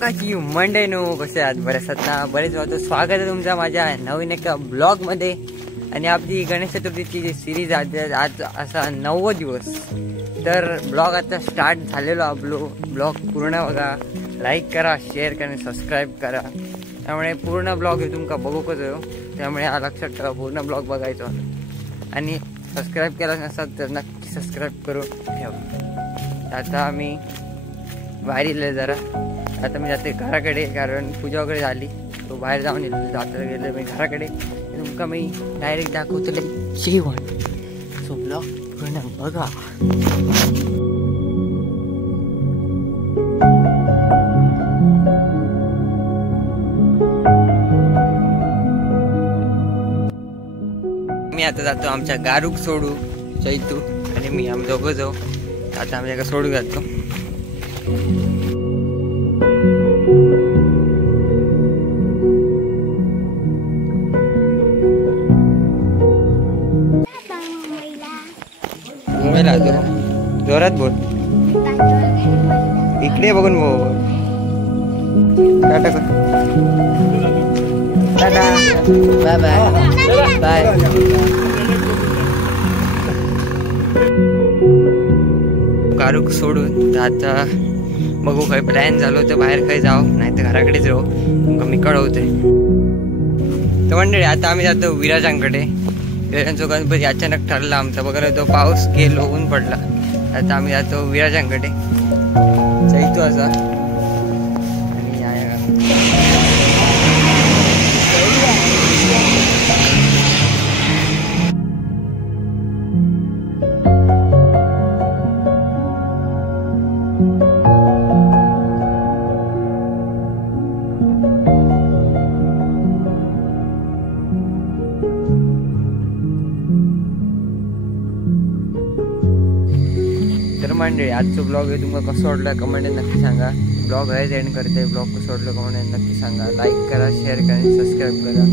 कशी Monday no कसे आहात बरेच ना बरेच होतो स्वागत आहे तुमचं माझ्या नवीन एका ब्लॉग मध्ये। आणि आपली गणेश चतुर्थीची जी सिरीज आज असा 9वा दिवस तर ब्लॉग आता स्टार्ट झालेलो। आपलो ब्लॉग पूर्ण बघा, लाईक करा, शेअर करा, सबस्क्राईब करा, त्यामुळे पूर्ण ब्लॉग हे तुमका बघूकच हो। त्यामुळे लक्षात ठेवा पूर्ण ब्लॉग बघायचो आणि सबस्क्राईब केला नसेल तर नक्की सबस्क्राईब करून ठेवा। आता आम्ही बाहेर येले जरा, आता मी जाते घराकडे कारण पूजा वगैरे झाली, तो बाहेर जाऊन जाता गेले मी घराकडे। तुमका मी डायरेक्ट दाखवतले जेवण, सो ब्लॉग पूर्ण बघा। मी आता जातो आमच्या गारूक सोडू चैतू आणि मी आम्ही दोघं जाऊ। आता आम्ही एका सोडू जातो। मुंबईला आलो, जोरात बोल, इकडे बघून बोल, टाटा कर, टाटा, बाय बाय बाय। गारूक सोडून आता बघू काही प्लॅन झालो तर बाहेर काही जाऊ, नाही तर घराकडेच राहू, तुमका मी कळवते। तर मंडळी आता आम्ही जातो विराजांकडे। विराजांचा गणपती अचानक ठरला आमचा, बघायला तो पाऊस गेलो, ऊन पडला। आता आम्ही जातो विराजांकडे, चैतू असा मंडळी। आजचा ब्लॉग हे तुम्हाला कसं वाटलं कमेंट नक्की सांगा। ब्लॉग आहे एंड करते, ब्लॉग कसं वाटलं कमेंट नक्की सांगा। लाईक करा, शेअर करा, सबस्क्राईब करा।